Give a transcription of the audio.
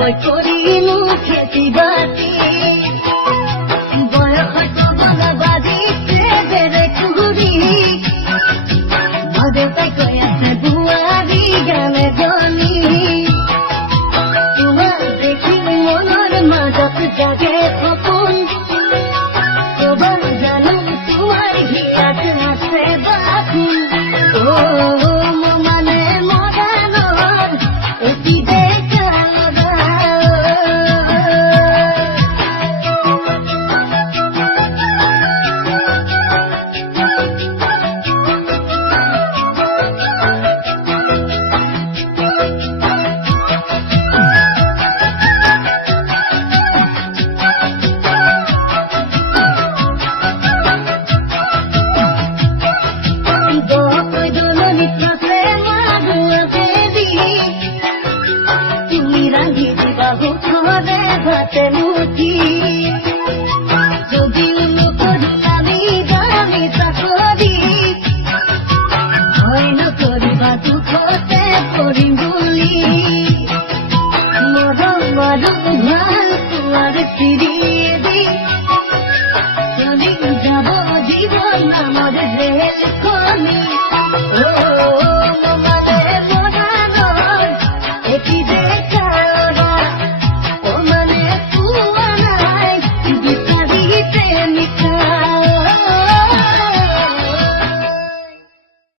মই কৰিলো খেতি বাতি বয়সত বগা বাজিছে বেৰে কুহুৰি মা দেউতাই কৈ আছে বোৱাৰী গানে জনী তোমাক দেখি মনৰ মাজত জাগে সপোন কব জানো তোমাৰ হিয়াত আছে বাচোন মানে মৰাণৰ এটি দেখা মুঠি যদিও নকৰি আমি দামী চাকৰি ভয় নকৰিবা দুখ